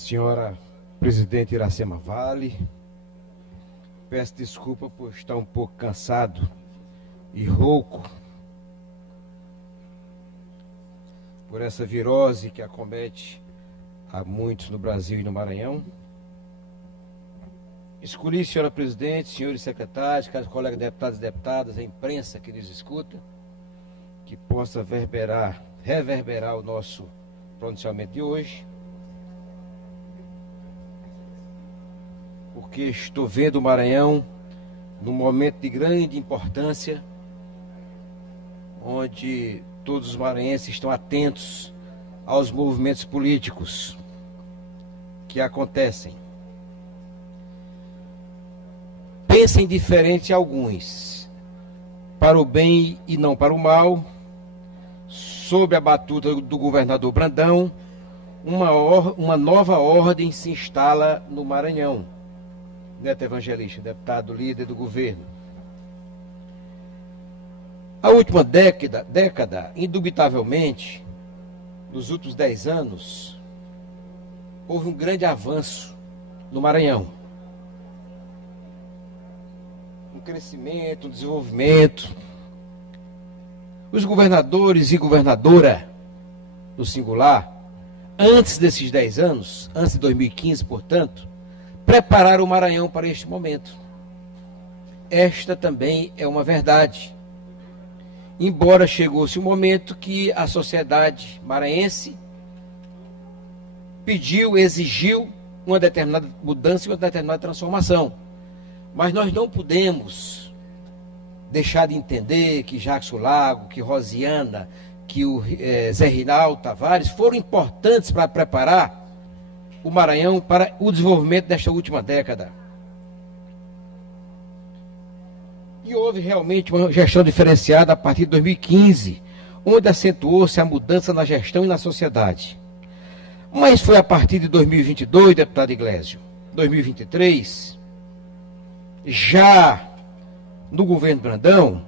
Senhora presidente Iracema Vale, peço desculpa por estar um pouco cansado e rouco por essa virose que acomete a muitos no Brasil e no Maranhão. Escolhi, senhora presidente, senhores secretários, caros colegas deputados e deputadas, a imprensa que nos escuta, que possa reverberar o nosso pronunciamento de hoje, porque estou vendo o Maranhão num momento de grande importância, onde todos os maranhenses estão atentos aos movimentos políticos que acontecem. Pensem diferente alguns, para o bem e não para o mal, sob a batuta do governador Brandão, uma nova ordem se instala no Maranhão. Neto Evangelista, deputado líder do governo. A última década, indubitavelmente, nos últimos 10 anos, houve um grande avanço no Maranhão. Um crescimento, um desenvolvimento. Os governadores e governadora, no singular, antes desses 10 anos, antes de 2015, portanto, prepararam o Maranhão para este momento. Esta também é uma verdade. Embora chegou-se um momento que a sociedade maranhense pediu, exigiu uma determinada mudança e uma determinada transformação. Mas nós não podemos deixar de entender que Jacques Lago, que Rosiana, que o Zé Rinaldo Tavares foram importantes para preparar o Maranhão para o desenvolvimento desta última década. E houve realmente uma gestão diferenciada a partir de 2015, onde acentuou-se a mudança na gestão e na sociedade. Mas foi a partir de 2022, deputado Iglesio, 2023, já no governo Brandão,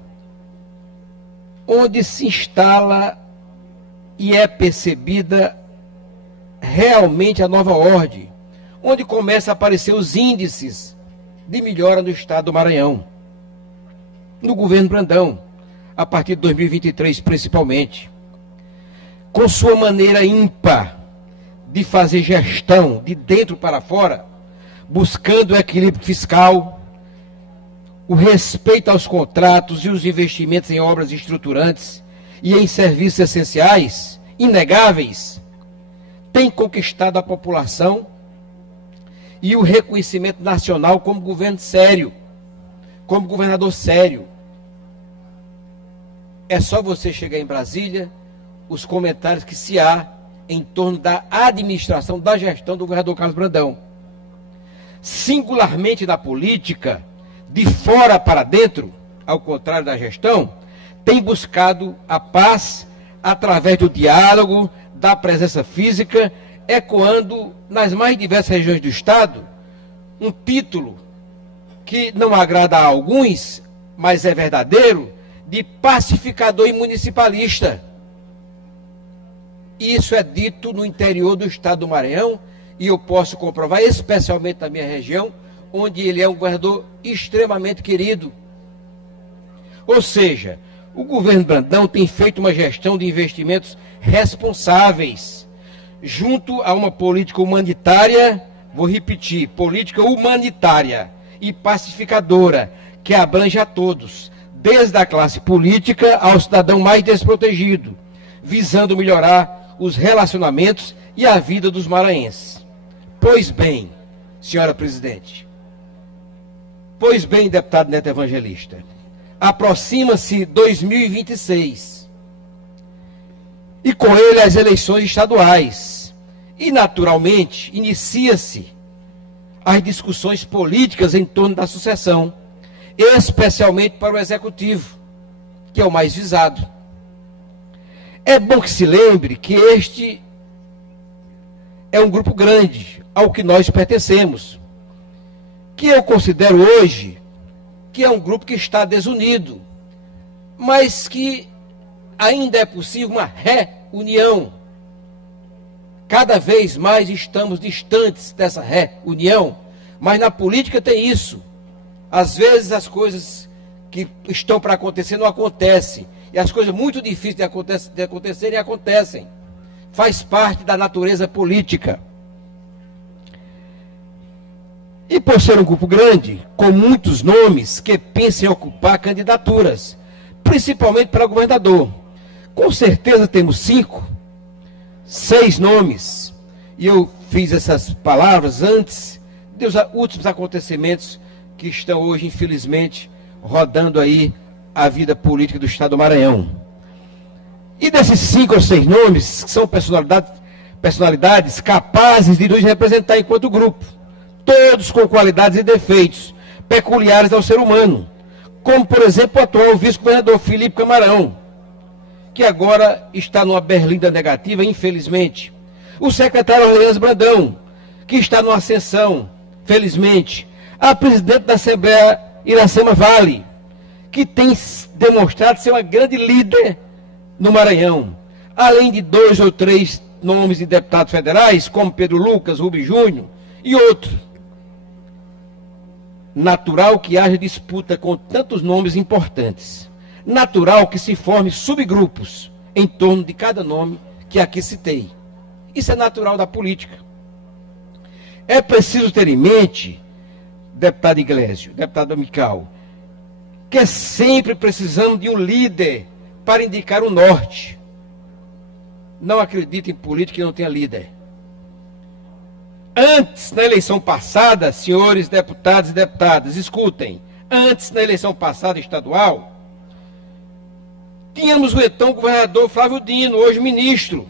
onde se instala e é percebida realmente a nova ordem, onde começam a aparecer os índices de melhora no estado do Maranhão, no governo Brandão, a partir de 2023 principalmente, com sua maneira ímpar de fazer gestão de dentro para fora, buscando o equilíbrio fiscal, o respeito aos contratos e os investimentos em obras estruturantes e em serviços essenciais, inegáveis, tem conquistado a população e o reconhecimento nacional como governo sério, como governador sério. É só você chegar em Brasília, os comentários que se há em torno da administração, da gestão do governador Carlos Brandão. Singularmente na política, de fora para dentro, ao contrário da gestão, tem buscado a paz através do diálogo, da presença física, ecoando nas mais diversas regiões do estado um título que não agrada a alguns, mas é verdadeiro, de pacificador e municipalista. Isso é dito no interior do estado do Maranhão, e eu posso comprovar, especialmente na minha região, onde ele é um governador extremamente querido. Ou seja, o governo Brandão tem feito uma gestão de investimentos responsáveis, junto a uma política humanitária, vou repetir, política humanitária e pacificadora, que abrange a todos, desde a classe política ao cidadão mais desprotegido, visando melhorar os relacionamentos e a vida dos maranhenses. Pois bem, senhora presidente, pois bem, deputado Neto Evangelista, aproxima-se 2026 e com ele as eleições estaduais e naturalmente inicia-se as discussões políticas em torno da sucessão, especialmente para o executivo, que é o mais visado. É bom que se lembre que este é um grupo grande ao que nós pertencemos, que eu considero hoje que é um grupo que está desunido, mas que ainda é possível uma reunião, Cada vez mais estamos distantes dessa reunião, mas na política tem isso. Às vezes as coisas que estão para acontecer não acontecem, e as coisas muito difíceis de acontecerem acontecem. Faz parte da natureza política. E por ser um grupo grande, com muitos nomes que pensam em ocupar candidaturas, principalmente para governador. Com certeza temos 5, 6 nomes. E eu fiz essas palavras antes dos últimos acontecimentos que estão hoje, infelizmente, rodando aí a vida política do Estado do Maranhão. E desses 5 ou 6 nomes, que são personalidades capazes de nos representar enquanto grupo, todos com qualidades e defeitos peculiares ao ser humano, como, por exemplo, o atual vice-governador Felipe Camarão, que agora está numa berlinda negativa, infelizmente. O secretário Orleans Brandão, que está numa ascensão, felizmente. A presidente da Assembleia, Iracema Vale, que tem demonstrado ser uma grande líder no Maranhão. Além de 2 ou 3 nomes de deputados federais, como Pedro Lucas, Rubem Júnior e outros. Natural que haja disputa com tantos nomes importantes. Natural que se forme subgrupos em torno de cada nome que aqui citei. Isso é natural da política. É preciso ter em mente, deputado Iglesio, deputado Amical, que sempre precisamos de um líder para indicar o norte. Não acredito em política que não tenha líder. Antes, na eleição passada, senhores deputados e deputadas, escutem, antes, na eleição passada estadual, tínhamos o então governador Flávio Dino, hoje ministro,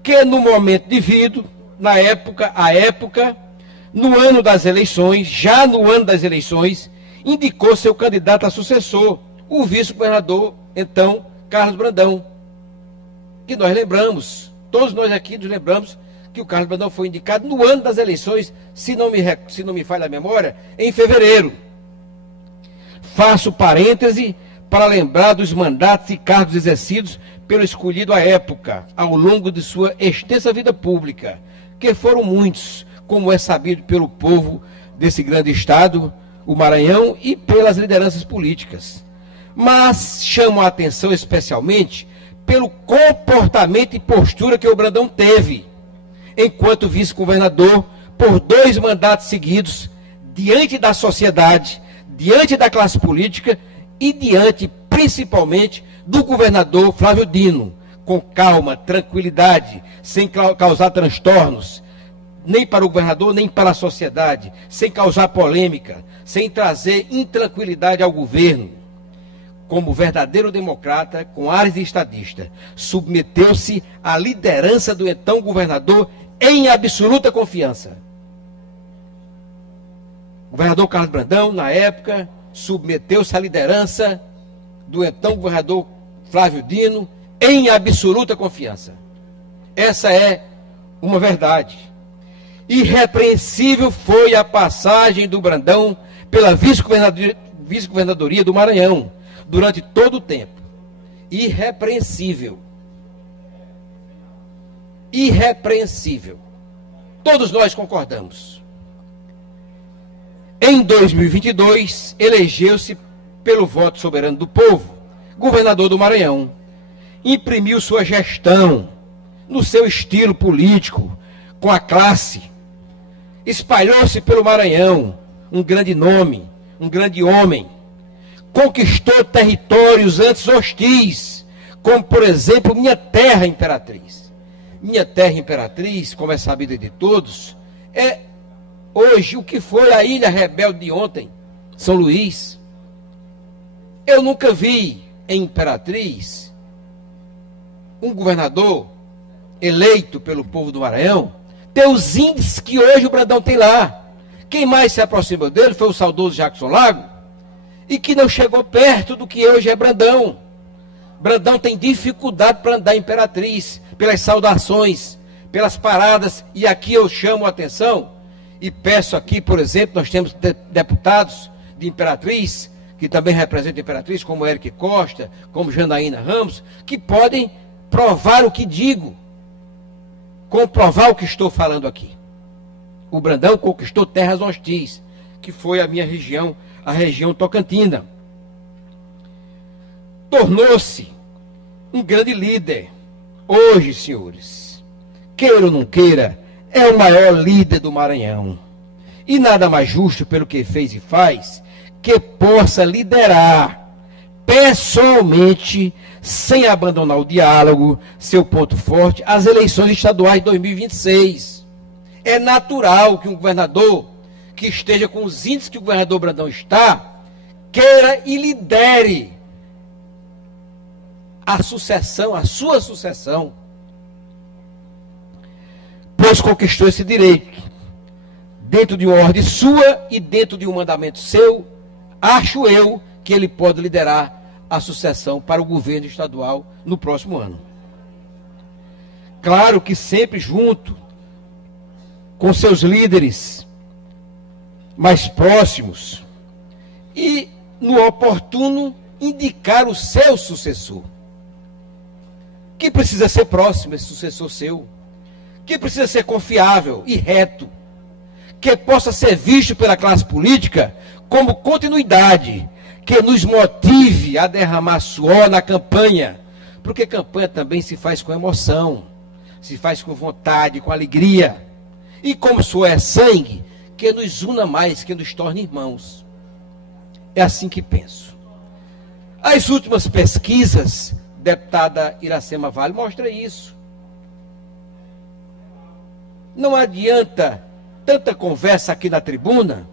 que no momento devido, no ano das eleições, já no ano das eleições, indicou seu candidato a sucessor, o vice-governador, então, Carlos Brandão, que nós lembramos, todos nós aqui nos lembramos que o Carlos Brandão foi indicado no ano das eleições, se não me falha a memória, em fevereiro. Faço parêntese para lembrar dos mandatos e cargos exercidos pelo escolhido à época, ao longo de sua extensa vida pública, que foram muitos, como é sabido pelo povo desse grande estado, o Maranhão, e pelas lideranças políticas. Mas chamo a atenção especialmente pelo comportamento e postura que o Brandão teve, enquanto vice-governador, por 2 mandatos seguidos, diante da sociedade, diante da classe política e diante, principalmente, do governador Flávio Dino, com calma, tranquilidade, sem causar transtornos, nem para o governador, nem para a sociedade, sem causar polêmica, sem trazer intranquilidade ao governo. Como verdadeiro democrata, com áreas de estadista, submeteu-se à liderança do então governador em absoluta confiança. O governador Carlos Brandão, na época, submeteu-se à liderança do então governador Flávio Dino em absoluta confiança. Essa é uma verdade. Irrepreensível foi a passagem do Brandão pela vice-governadoria do Maranhão durante todo o tempo. Irrepreensível. Irrepreensível. Todos nós concordamos. Em 2022, elegeu-se pelo voto soberano do povo, governador do Maranhão. Imprimiu sua gestão no seu estilo político, com a classe. Espalhou-se pelo Maranhão, um grande nome, um grande homem. Conquistou territórios antes hostis, como, por exemplo, minha terra Imperatriz. Minha terra Imperatriz, como é sabido de todos, é hoje o que foi a ilha rebelde de ontem, São Luís. Eu nunca vi em Imperatriz um governador eleito pelo povo do Maranhão ter os índices que hoje o Brandão tem lá. Quem mais se aproximou dele foi o saudoso Jackson Lago, e que não chegou perto do que hoje é Brandão. Brandão tem dificuldade para andar em Imperatriz, pelas saudações, pelas paradas, e aqui eu chamo a atenção, e peço aqui, por exemplo, nós temos deputados de Imperatriz, que também representam Imperatriz, como Eric Costa, como Janaína Ramos, que podem provar o que digo, comprovar o que estou falando aqui. O Brandão conquistou terras hostis, que foi a minha região, a região tocantina. Tornou-se um grande líder. Hoje, senhores, queira ou não queira, é o maior líder do Maranhão. E nada mais justo, pelo que fez e faz, que possa liderar pessoalmente, sem abandonar o diálogo, seu ponto forte, as eleições estaduais de 2026. É natural que um governador que esteja com os índices que o governador Brandão está, queira e lidere a sucessão, a sua sucessão, pois conquistou esse direito, dentro de uma ordem sua e dentro de um mandamento seu, acho eu que ele pode liderar a sucessão para o governo estadual no próximo ano. Claro que sempre junto com seus líderes mais próximos e, no oportuno, indicar o seu sucessor, que precisa ser próximo, esse sucessor seu, que precisa ser confiável e reto, que possa ser visto pela classe política como continuidade, que nos motive a derramar suor na campanha, porque campanha também se faz com emoção, se faz com vontade, com alegria, e como suor é sangue, que nos una mais, que nos torne irmãos. É assim que penso. As últimas pesquisas, deputada Iracema Vale, mostram isso. Não adianta tanta conversa aqui na tribuna,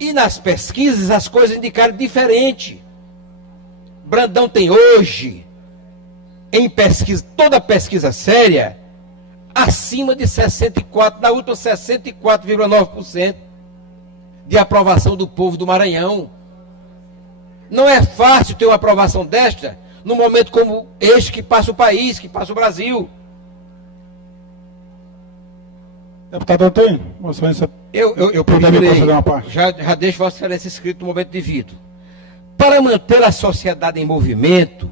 e nas pesquisas as coisas indicaram diferente. Brandão tem hoje, em pesquisa, toda pesquisa séria, acima de 64%, na última 64,9% de aprovação do povo do Maranhão. Não é fácil ter uma aprovação desta, num momento como este que passa o país, que passa o Brasil. Deputado Antônio, Vossa Excelência, eu já deixo Vossa Excelência escrito no momento devido. Para manter a sociedade em movimento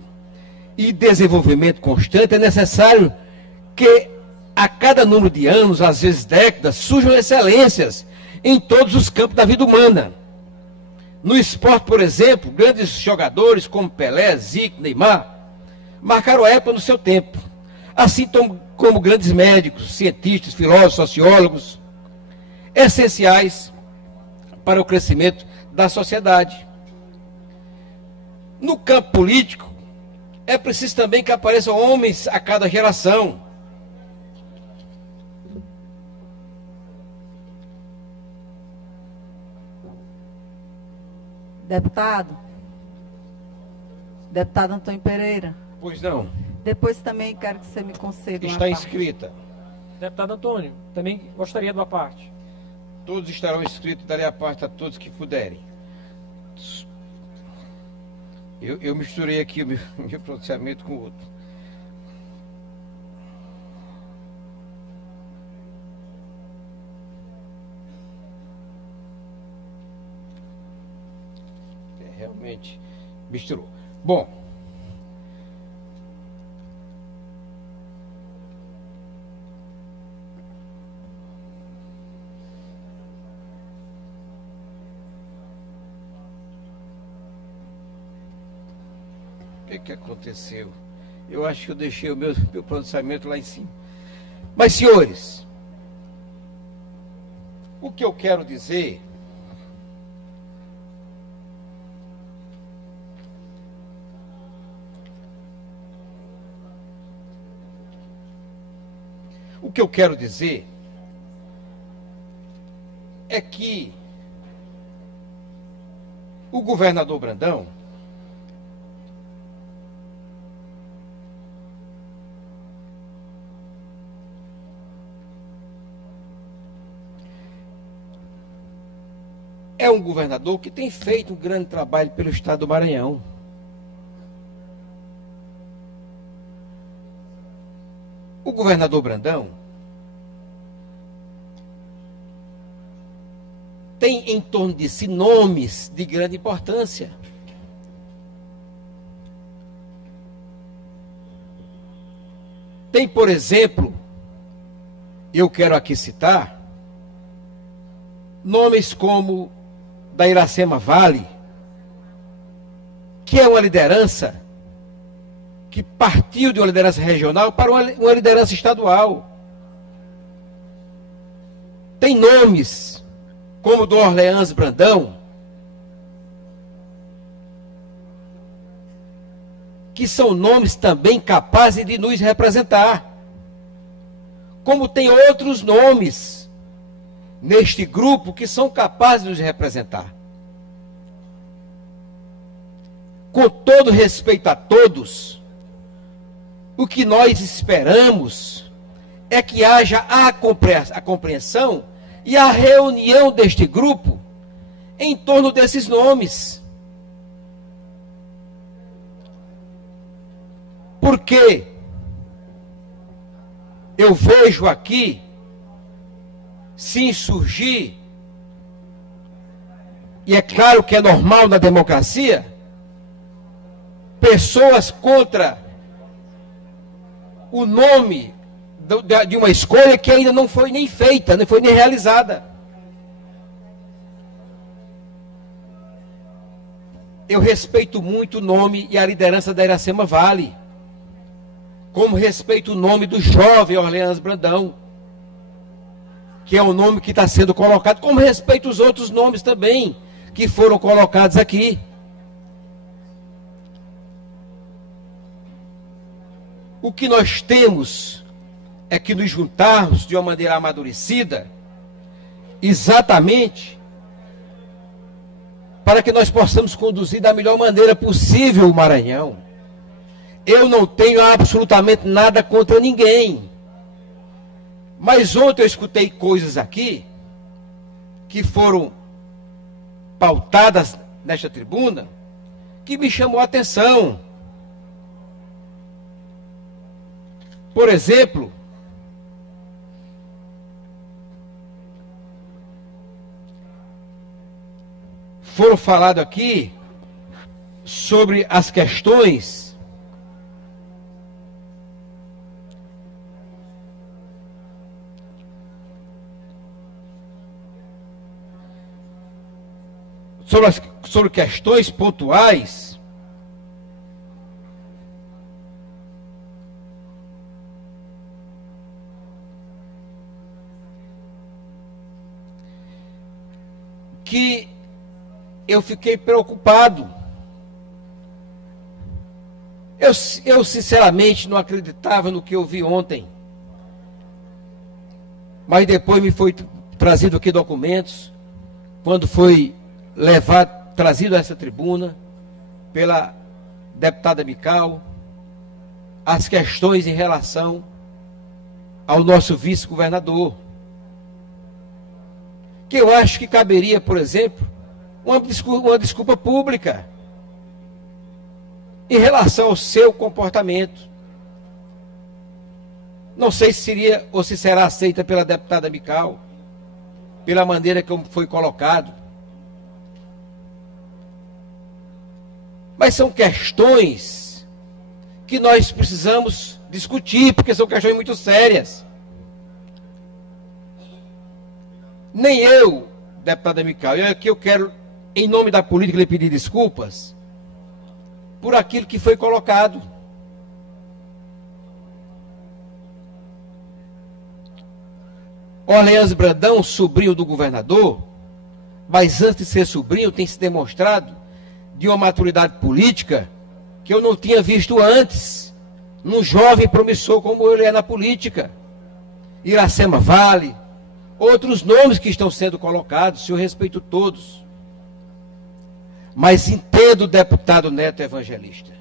e desenvolvimento constante, é necessário que a cada número de anos, às vezes décadas, surjam excelências em todos os campos da vida humana. No esporte, por exemplo, grandes jogadores como Pelé, Zico, Neymar, marcaram época no seu tempo. Assim como grandes médicos, cientistas, filósofos, sociólogos, essenciais para o crescimento da sociedade. No campo político, é preciso também que apareçam homens a cada geração. Deputado Antônio Pereira. Pois não. Depois também quero que você me conceda uma Está parte. inscrita. Deputado Antônio, também gostaria de uma parte. Todos estarão inscritos, darei a parte a todos que puderem. Eu misturei aqui o meu pronunciamento com o outro. Realmente misturou. Bom, o que aconteceu? Eu acho que eu deixei o meu pronunciamento lá em cima. Mas, senhores, o que eu quero dizer é que o governador Brandão é um governador que tem feito um grande trabalho pelo estado do Maranhão. O governador Brandão tem em torno de si nomes de grande importância. Tem, por exemplo, eu quero aqui citar, nomes como da Iracema Vale, que é uma liderança que partiu de uma liderança regional para uma liderança estadual. Tem nomes como o do Orleans Brandão, que são nomes também capazes de nos representar. Como tem outros nomes neste grupo que são capazes de nos representar. Com todo respeito a todos, o que nós esperamos é que haja a compreensão e a reunião deste grupo em torno desses nomes. Porque eu vejo aqui se insurgir, e é claro que é normal na democracia, pessoas contra o nome de uma escolha que ainda não foi nem feita, não foi nem realizada. Eu respeito muito o nome e a liderança da Iracema Vale, como respeito o nome do jovem Orleans Brandão, que é o nome que está sendo colocado, como respeito os outros nomes também que foram colocados aqui. O que nós temos é que nos juntarmos de uma maneira amadurecida, exatamente para que nós possamos conduzir da melhor maneira possível o Maranhão. Eu não tenho absolutamente nada contra ninguém. Mas ontem eu escutei coisas aqui que foram pautadas nesta tribuna que me chamou a atenção. Por exemplo, foram falado aqui sobre as questões sobre questões pontuais que eu fiquei preocupado. Eu sinceramente não acreditava no que eu vi ontem. Mas depois me foi trazido aqui documentos, quando foi trazido a essa tribuna pela deputada Mical, as questões em relação ao nosso vice-governador. Que eu acho que caberia, por exemplo, uma desculpa pública em relação ao seu comportamento. Não sei se seria ou se será aceita pela deputada Mical, pela maneira como foi colocado. Mas são questões que nós precisamos discutir, porque são questões muito sérias. Nem eu, deputada Mical, eu quero, em nome da política, lhe pedir desculpas por aquilo que foi colocado. Orleans Brandão, sobrinho do governador, mas antes de ser sobrinho, tem se demonstrado de uma maturidade política que eu não tinha visto antes, num jovem promissor como ele é na política. Iracema Vale, outros nomes que estão sendo colocados, se eu respeito todos. Mas entendo, deputado Neto Evangelista,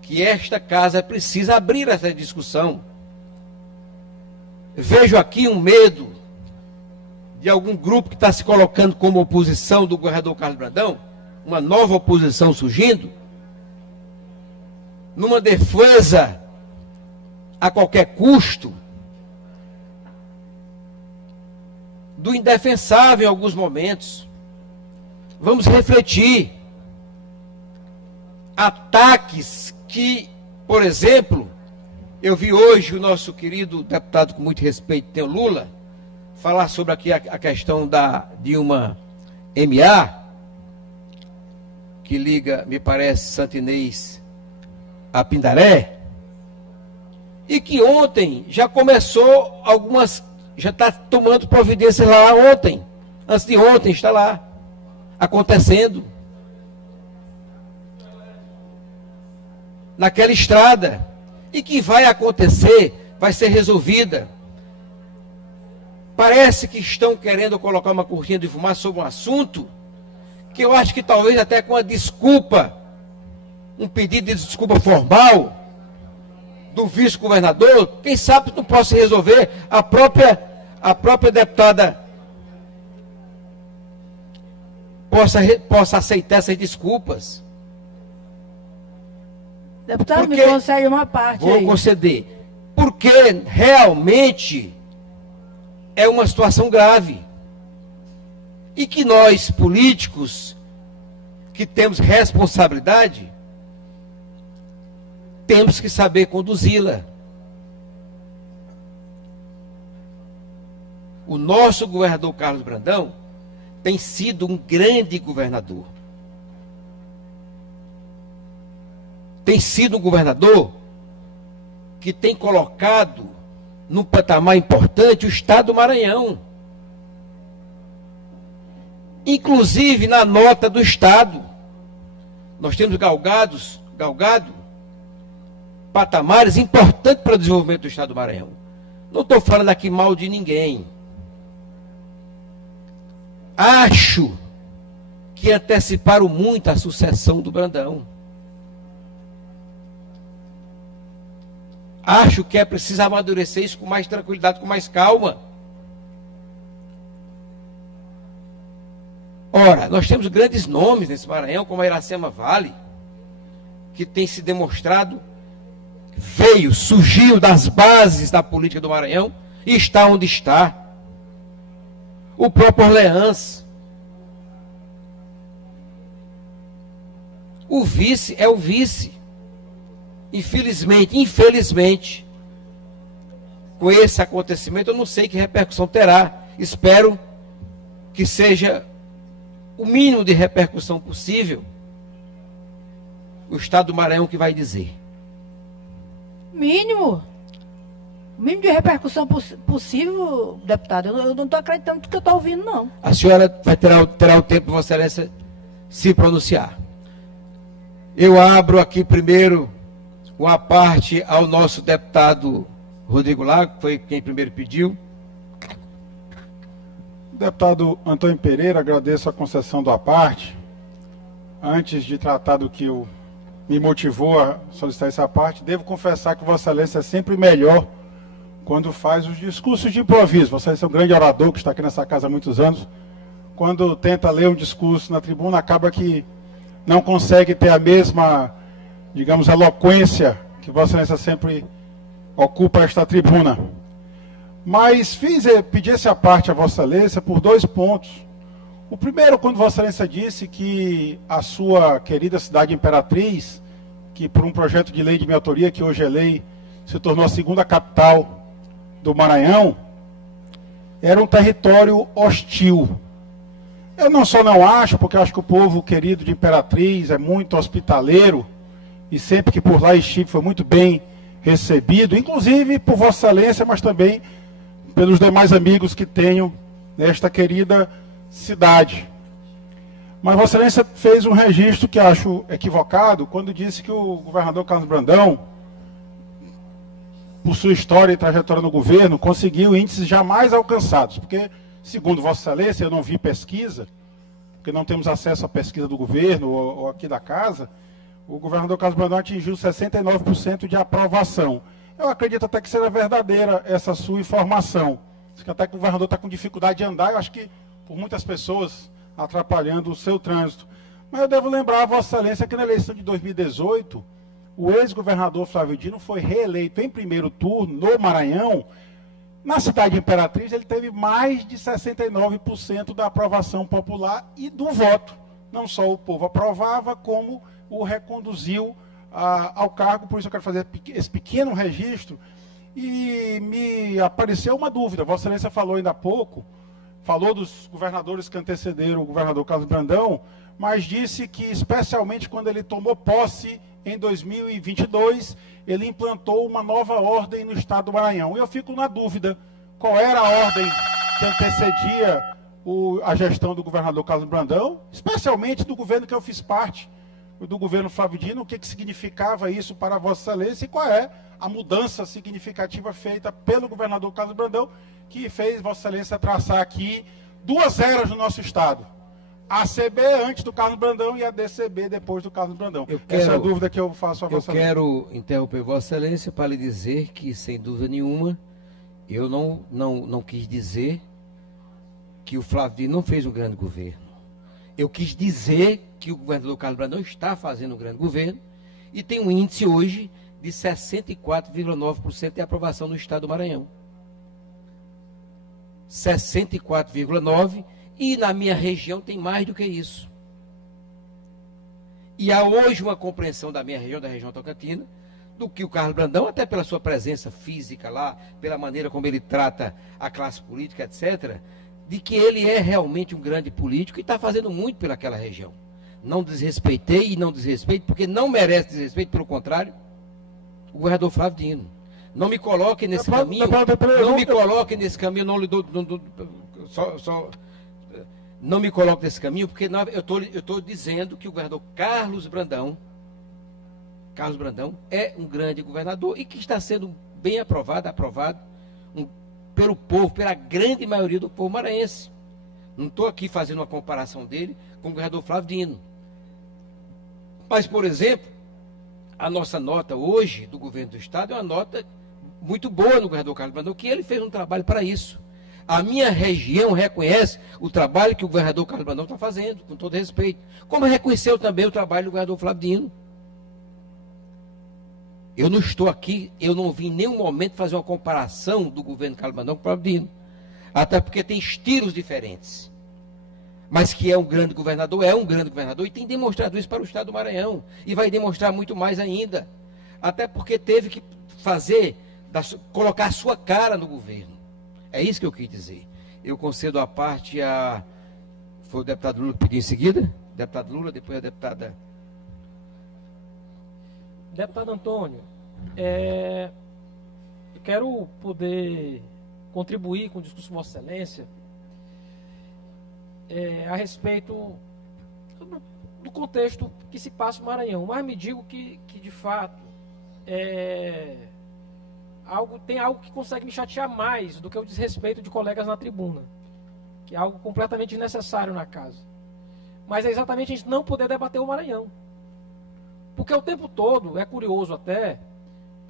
que esta casa precisa abrir essa discussão. Vejo aqui um medo de algum grupo que está se colocando como oposição do governador Carlos Brandão, uma nova oposição surgindo, numa defesa a qualquer custo do indefensável em alguns momentos. Vamos refletir. Ataques que, por exemplo, Eu vi hoje o nosso querido deputado, com muito respeito, tem o Lula, falar sobre aqui a questão de uma MA, que liga, me parece, Santo Inês a Pindaré, e que ontem já começou algumas, já está tomando providências lá ontem, antes de ontem está lá, acontecendo. Naquela estrada, e que vai acontecer, vai ser resolvida. Parece que estão querendo colocar uma cortina de fumaça sobre um assunto, que eu acho que talvez até com uma desculpa, um pedido de desculpa formal, do vice-governador, quem sabe não possa resolver, a própria deputada possa aceitar essas desculpas. Deputado, Porque, me concede uma parte vou aí. conceder. Porque realmente é uma situação grave. E que nós, políticos, que temos responsabilidade, temos que saber conduzi-la. O nosso governador Carlos Brandão tem sido um grande governador. Tem sido um governador que tem colocado num patamar importante o estado do Maranhão. Inclusive na nota do estado. Nós temos galgado patamares importantes para o desenvolvimento do estado do Maranhão. Não estou falando aqui mal de ninguém. Acho que anteciparam muito a sucessão do Brandão. Acho que é preciso amadurecer isso com mais tranquilidade, com mais calma. Ora, nós temos grandes nomes nesse Maranhão, como a Iracema Vale, que tem se demonstrado, surgiu das bases da política do Maranhão e está onde está. O próprio Orleans. O vice é o vice. Infelizmente, com esse acontecimento, eu não sei que repercussão terá. Espero que seja o mínimo de repercussão possível. O estado do Maranhão que vai dizer. Mínimo? O mínimo de repercussão possível, deputado. Eu não estou acreditando no que eu estou ouvindo, não. A senhora terá o tempo de Vossa Excelência se pronunciar. Eu abro aqui primeiro uma parte ao nosso deputado Rodrigo Lago, que foi quem primeiro pediu. Deputado Antônio Pereira, agradeço a concessão da parte. Antes de tratar do que me motivou a solicitar essa parte, devo confessar que Vossa Excelência é sempre melhor quando faz os discursos de improviso. Vossa Excelência é um grande orador que está aqui nessa casa há muitos anos. Quando tenta ler um discurso na tribuna, acaba que não consegue ter a mesma, digamos, eloquência que Vossa Excelência sempre ocupa esta tribuna. Mas pedi essa parte a Vossa Excelência por 2 pontos. O primeiro, quando Vossa Excelência disse que a sua querida cidade Imperatriz, que por um projeto de lei de minha autoria, que hoje é lei, se tornou a 2ª capital do Maranhão, era um território hostil. Eu não acho, porque eu acho que o povo querido de Imperatriz é muito hospitaleiro, e sempre que por lá estive foi muito bem recebido, inclusive por Vossa Excelência, mas também pelos demais amigos que tenho nesta querida cidade. Mas Vossa Excelência fez um registro que acho equivocado, quando disse que o governador Carlos Brandão, por sua história e trajetória no governo, conseguiu índices jamais alcançados, porque, segundo Vossa Excelência, eu não vi pesquisa, porque não temos acesso à pesquisa do governo ou aqui da casa, o governador Carlos Brandão atingiu 69% de aprovação. Eu acredito até que seja verdadeira essa sua informação. Diz que até que o governador está com dificuldade de andar, eu acho que por muitas pessoas atrapalhando o seu trânsito. Mas eu devo lembrar a Vossa Excelência que na eleição de 2018, o ex-governador Flávio Dino foi reeleito em primeiro turno no Maranhão. Na cidade de Imperatriz, ele teve mais de 69% da aprovação popular e do voto. Não só o povo aprovava, como o reconduziu ao cargo, por isso eu quero fazer esse pequeno registro. E me apareceu uma dúvida. Vossa Excelência falou ainda há pouco, falou dos governadores que antecederam o governador Carlos Brandão, mas disse que, especialmente quando ele tomou posse em 2022, ele implantou uma nova ordem no estado do Maranhão. E eu fico na dúvida, qual era a ordem que antecedia a gestão do governador Carlos Brandão, especialmente do governo que eu fiz parte, do governo Flávio Dino, o que significava isso para Vossa Excelência e qual é a mudança significativa feita pelo governador Carlos Brandão, que fez Vossa Excelência traçar aqui 2 eras no nosso estado. A ACB antes do Carlos Brandão e a DCB depois do Carlos Brandão. Essa é a dúvida que eu faço a Vossa Excelência. Eu quero interromper Vossa Excelência para lhe dizer que, sem dúvida nenhuma, eu não quis dizer que o Flávio Dino não fez um grande governo. Eu quis dizer que o governador Carlos Brandão está fazendo um grande governo e tem um índice hoje de 64,9% de aprovação no estado do Maranhão. 64,9%, e na minha região tem mais do que isso. E há hoje uma compreensão da minha região, da região Tocantina, do que o Carlos Brandão, até pela sua presença física lá, pela maneira como ele trata a classe política, etc., de que ele é realmente um grande político e está fazendo muito pelaquela região. Não desrespeitei e não desrespeito, porque não merece desrespeito, pelo contrário, o governador Flávio Dino. Não me coloque nesse caminho, não me coloque nesse caminho, não lhe dou, não me coloque nesse caminho, porque eu estou dizendo que o governador Carlos Brandão é um grande governador e que está sendo bem aprovado pelo povo, pela grande maioria do povo maranhense. Não estou aqui fazendo uma comparação dele com o governador Flávio Dino. Mas, por exemplo, a nossa nota hoje do governo do estado é uma nota muito boa no governador Carlos Brandão, que ele fez um trabalho para isso. A minha região reconhece o trabalho que o governador Carlos Brandão está fazendo, com todo respeito. Como reconheceu também o trabalho do governador Flávio Dino. Eu não estou aqui, eu não vim em nenhum momento fazer uma comparação do governo Carlos Brandão com o Flávio Dino. Até porque tem estilos diferentes. Mas que é um grande governador e tem demonstrado isso para o estado do Maranhão. E vai demonstrar muito mais ainda. Até porque teve que colocar a sua cara no governo. É isso que eu quis dizer. Eu concedo a parte a... Foi o deputado Lula que pediu em seguida? Deputado Lula, depois a deputada... Deputado Antônio, eu quero poder contribuir com o discurso de Vossa Excelência a respeito do contexto que se passa no Maranhão. Mas me digo que de fato, tem algo que consegue me chatear mais do que o desrespeito de colegas na tribuna, que é algo completamente desnecessário na casa. Mas é exatamente a gente não poder debater o Maranhão. Porque o tempo todo, é curioso até,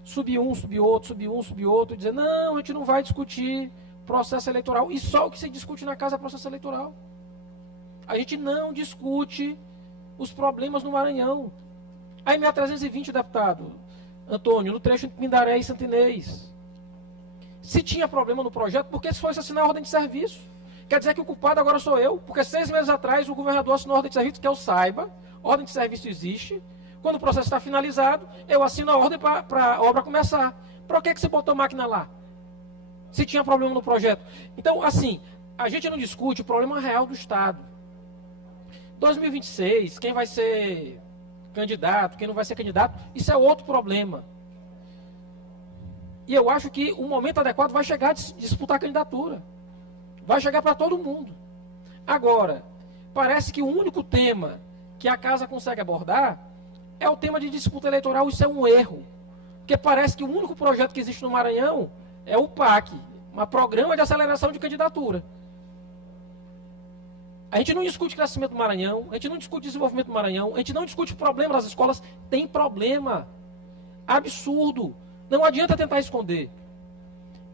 subir um, subir outro, e dizer, não, a gente não vai discutir processo eleitoral. E só o que se discute na casa é processo eleitoral. A gente não discute os problemas no Maranhão. A EMEA 320, deputado Antônio, no trecho entre Pindaré e Santinês. Se tinha problema no projeto, por que se fosse assinar a ordem de serviço? Quer dizer que o culpado agora sou eu? Porque 6 meses atrás o governador assinou a ordem de serviço, que eu saiba, ordem de serviço existe. Quando o processo está finalizado, eu assino a ordem para a obra começar. Para que você botou máquina lá? Se tinha problema no projeto. Então, assim, a gente não discute o problema real do Estado. 2026, quem vai ser candidato, quem não vai ser candidato, isso é outro problema. E eu acho que o momento adequado vai chegar de disputar a candidatura. Vai chegar para todo mundo. Agora, parece que o único tema que a casa consegue abordar é o tema de disputa eleitoral. Isso é um erro. Porque parece que o único projeto que existe no Maranhão é o PAC, um programa de aceleração de candidatura. A gente não discute crescimento do Maranhão, a gente não discute desenvolvimento do Maranhão, a gente não discute o problema das escolas. Tem problema. Absurdo. Não adianta tentar esconder.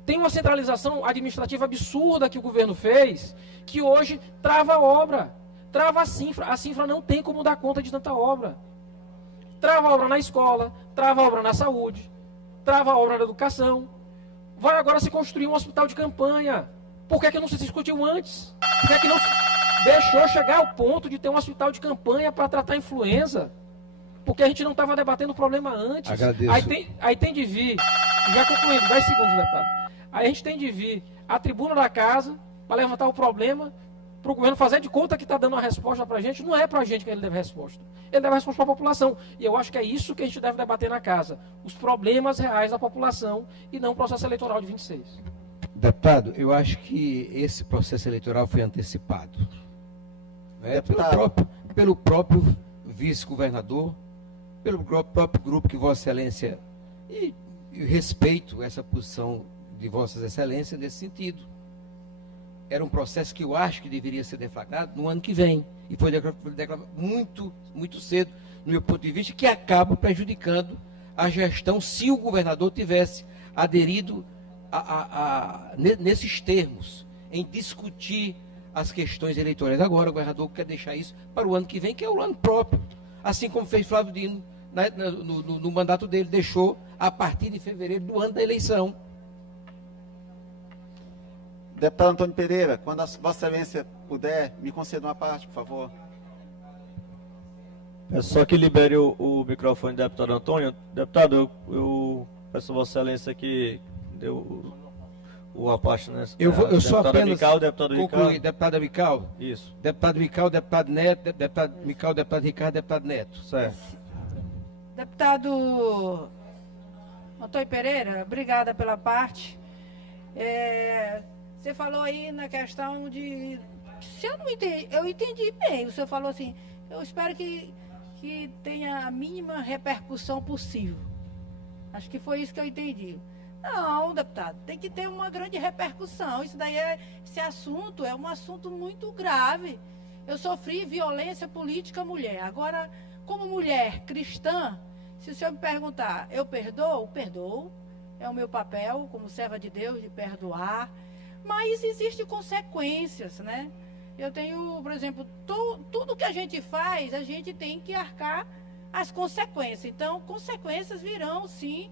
Tem uma centralização administrativa absurda que o governo fez, que hoje trava a obra, trava a Cinfra. A Cinfra não tem como dar conta de tanta obra. Trava a obra na escola, trava a obra na saúde, trava a obra na educação. Vai agora se construir um hospital de campanha. Por que não se discutiu antes? Por que não deixou chegar ao ponto de ter um hospital de campanha para tratar a influenza? Porque a gente não estava debatendo o problema antes. Agradeço. Aí tem de vir, já concluindo, 10 segundos, deputado. Aí a gente tem de vir à tribuna da casa para levantar o problema, para o governo fazer de conta que está dando a resposta para a gente. Não é para a gente que ele deve resposta. Ele deve resposta para a população. E eu acho que é isso que a gente deve debater na casa. Os problemas reais da população e não o processo eleitoral de 26. Deputado, eu acho que esse processo eleitoral foi antecipado. Né? Pelo próprio vice-governador, pelo próprio grupo que Vossa Excelência, e respeito essa posição de Vossas Excelências nesse sentido. Era um processo que eu acho que deveria ser deflagrado no ano que vem. E foi declarado muito, muito cedo, no meu ponto de vista, que acaba prejudicando a gestão se o governador tivesse aderido nesses termos, em discutir as questões eleitorais. Agora o governador quer deixar isso para o ano que vem, que é o ano próprio. Assim como fez Flávio Dino no mandato dele, deixou a partir de fevereiro do ano da eleição. Deputado Antônio Pereira, quando a Vossa Excelência puder, me conceda uma parte, por favor. É só que libere o microfone do deputado Antônio. Deputado, eu peço a Vossa Excelência que deu a parte, né? Eu só apenas Mical, deputado concluir. Ricardo. Deputado Mical? Isso. Deputado Mical, deputado Neto, deputado Mical, deputado Ricardo, deputado Neto. Certo. Deputado Antônio Pereira, obrigada pela parte. Você falou aí na questão de... Se eu não entendi, eu entendi bem. O senhor falou assim, eu espero que tenha a mínima repercussão possível. Acho que foi isso que eu entendi. Não, deputado, tem que ter uma grande repercussão. Esse assunto é um assunto muito grave. Eu sofri violência política mulher. Agora, como mulher cristã, se o senhor me perguntar, eu perdoo? Perdoo. É o meu papel como serva de Deus de perdoar. Mas existem consequências, né? Eu tenho, por exemplo, tudo que a gente faz, a gente tem que arcar as consequências. Então, consequências virão, sim,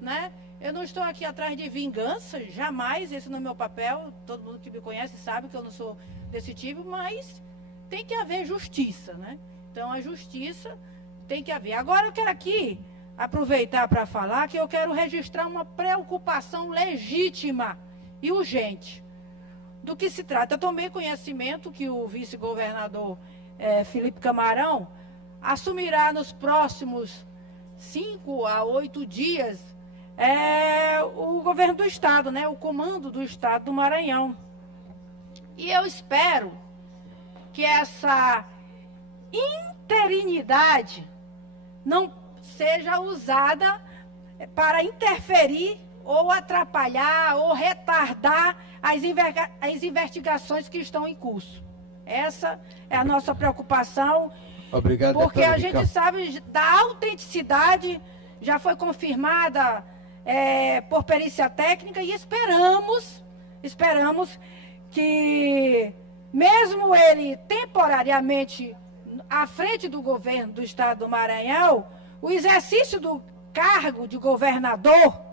né? Eu não estou aqui atrás de vingança, jamais, esse não é meu papel. Todo mundo que me conhece sabe que eu não sou desse tipo, mas tem que haver justiça, né? Então, a justiça tem que haver. Agora, eu quero aqui aproveitar para falar que eu quero registrar uma preocupação legítima e urgente. Do que se trata? Eu tomei conhecimento que o vice-governador Felipe Camarão assumirá nos próximos 5 a 8 dias o governo do Estado, né? O comando do Estado do Maranhão. E eu espero que essa interinidade não seja usada para interferir ou atrapalhar ou retardar as investigações que estão em curso. Essa é a nossa preocupação. Obrigado, porque a Mical. gente sabe da autenticidade, já foi confirmada por perícia técnica e esperamos que, mesmo ele temporariamente à frente do governo do Estado do Maranhão, o exercício do cargo de governador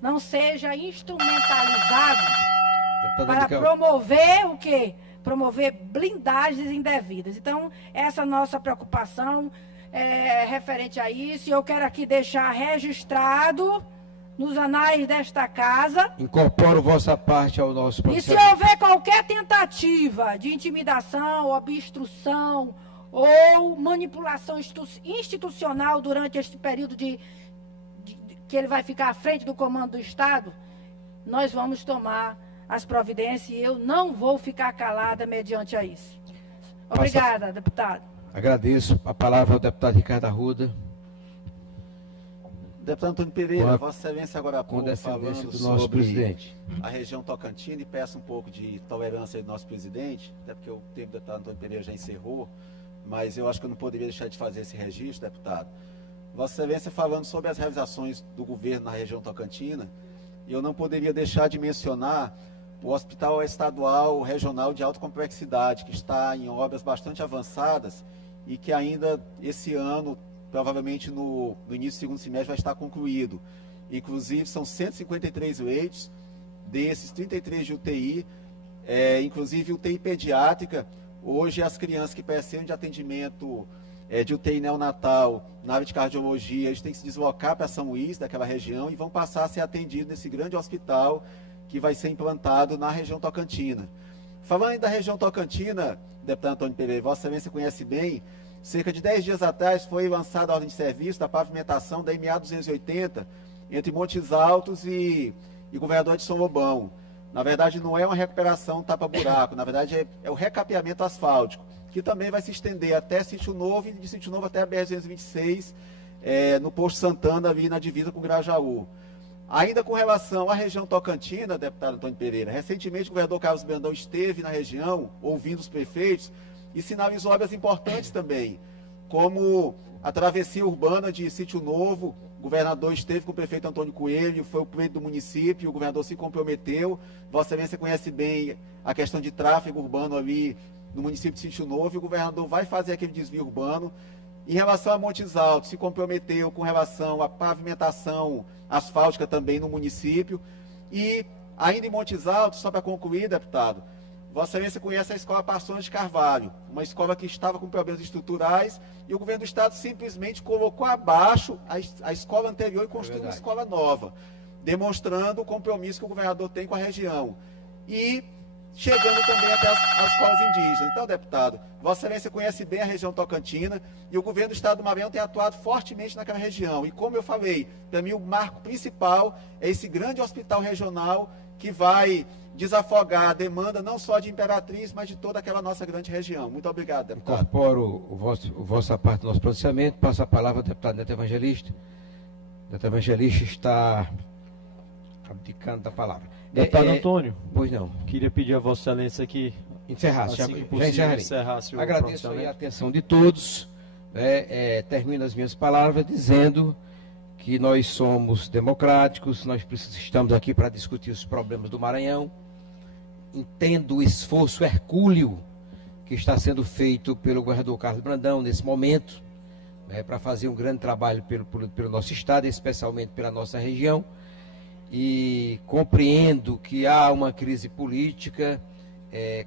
não seja instrumentalizado para promover o quê? Promover blindagens indevidas. Então, essa nossa preocupação é referente a isso, e eu quero aqui deixar registrado nos anais desta casa. Incorporo vossa parte ao nosso processo. E se houver qualquer tentativa de intimidação, obstrução ou manipulação institucional durante este período que ele vai ficar à frente do comando do Estado, nós vamos tomar as providências e eu não vou ficar calada mediante a isso. Obrigada, deputado. Agradeço. A palavra ao deputado Ricardo Arruda. Deputado Antônio Pereira, Vossa Excelência agora há pouco falando do nosso sobre presidente. A região Tocantins, e peço um pouco de tolerância do nosso presidente, até porque o tempo do deputado Antônio Pereira já encerrou, mas eu acho que eu não poderia deixar de fazer esse registro, deputado. Vossa Excelência falando sobre as realizações do governo na região Tocantina, eu não poderia deixar de mencionar o Hospital Estadual Regional de Alta Complexidade, que está em obras bastante avançadas e que ainda esse ano, provavelmente no início do segundo semestre, vai estar concluído. Inclusive, são 153 leitos, desses 33 de UTI, inclusive UTI pediátrica. Hoje, as crianças que precisam de atendimento de UTI neonatal, na área de cardiologia, eles têm que se deslocar para São Luís, daquela região, e vão passar a ser atendidos nesse grande hospital que vai ser implantado na região tocantina. Falando ainda da região tocantina, deputado Antônio Pereira, Vossa Excelência conhece bem, cerca de 10 dias atrás foi lançada a ordem de serviço da pavimentação da MA 280 entre Montes Altos e Governador de São Lobão. Na verdade, não é uma recuperação tapa-buraco, na verdade é o recapeamento asfáltico, que também vai se estender até Sítio Novo e de Sítio Novo até a BR-226, no posto Santana, ali na divisa com Grajaú. Ainda com relação à região tocantina, deputado Antônio Pereira, recentemente o governador Carlos Brandão esteve na região, ouvindo os prefeitos, e sinalizou obras importantes também, como a travessia urbana de Sítio Novo. O governador esteve com o prefeito Antônio Coelho, foi o prefeito do município, o governador se comprometeu. Vossa Excelência conhece bem a questão de tráfego urbano ali no município de Sítio Novo, e o governador vai fazer aquele desvio urbano. Em relação a Montes Altos, se comprometeu com relação à pavimentação asfáltica também no município. E ainda em Montes Altos, só para concluir, deputado, Vossa Excelência conhece a escola Parsões de Carvalho, uma escola que estava com problemas estruturais, e o governo do estado simplesmente colocou abaixo a escola anterior e construiu uma escola nova, demonstrando o compromisso que o governador tem com a região. E chegando também até as escolas indígenas. Então, deputado, Vossa Excelência conhece bem a região tocantina, e o governo do estado do Maranhão tem atuado fortemente naquela região. E como eu falei, para mim o marco principal é esse grande hospital regional que vai desafogar a demanda não só de Imperatriz, mas de toda aquela nossa grande região. Muito obrigado, deputado. Incorporo vossa parte do nosso pronunciamento. Passo a palavra ao deputado Neto Evangelista. O Neto Evangelista está abdicando da palavra. Deputado Antônio, pois não. Queria pedir a Vossa Excelência que encerrasse, assim que já possível, encerrarei. Agradeço aí a atenção de todos. Termino as minhas palavras dizendo que nós somos democráticos, nós estamos aqui para discutir os problemas do Maranhão. Entendo o esforço hercúleo que está sendo feito pelo governador Carlos Brandão nesse momento, para fazer um grande trabalho pelo nosso estado, especialmente pela nossa região. E compreendo que há uma crise política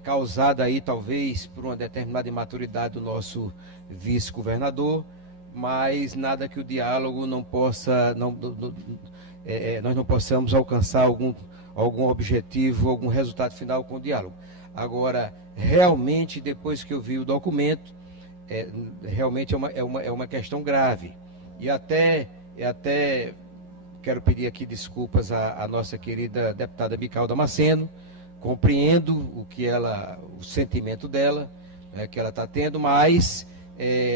causada aí talvez por uma determinada imaturidade do nosso vice-governador, mas nada que o diálogo não possa, nós não possamos alcançar algum objetivo, algum resultado final com o diálogo. Agora, realmente, depois que eu vi o documento, realmente é uma questão grave. E até quero pedir aqui desculpas à nossa querida deputada Mical Damasceno. Compreendo o sentimento dela, que ela está tendo, mas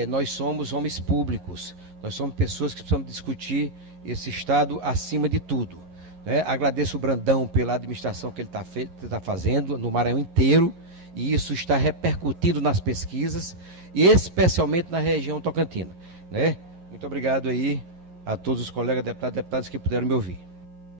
nós somos homens públicos, nós somos pessoas que precisamos discutir esse Estado acima de tudo. Agradeço o Brandão pela administração que ele está fazendo no Maranhão inteiro, e isso está repercutindo nas pesquisas, e especialmente na região tocantina. Muito obrigado aí a todos os colegas deputados e deputadas que puderam me ouvir.